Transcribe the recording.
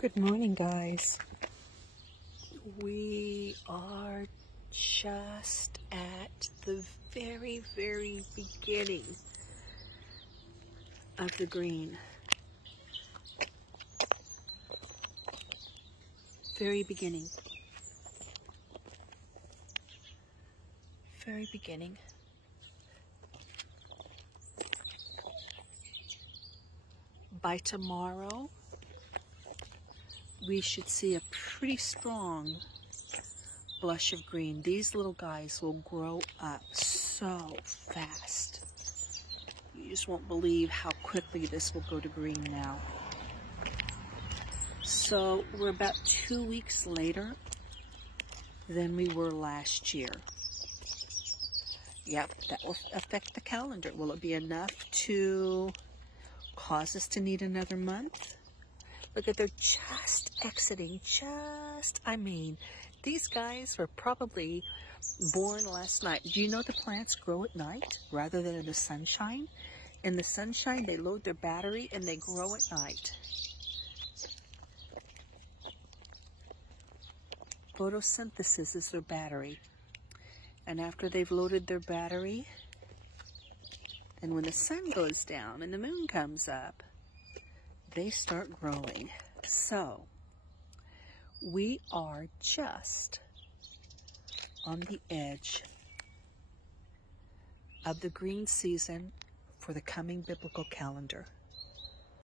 Good morning, guys. We are just at the very beginning of the green. Very beginning. Very beginning. By tomorrow, we should see a pretty strong blush of green. These little guys will grow up so fast. You just won't believe how quickly this will go to green now. So we're about 2 weeks later than we were last year. Yep, that will affect the calendar. Will it be enough to cause us to need another month? Look at, they're just exiting, these guys were probably born last night. Do you know the plants grow at night rather than in the sunshine? In the sunshine, they load their battery and they grow at night. Photosynthesis is their battery. And after they've loaded their battery, and when the sun goes down and the moon comes up, they start growing. So we are just on the edge of the green season for the coming biblical calendar.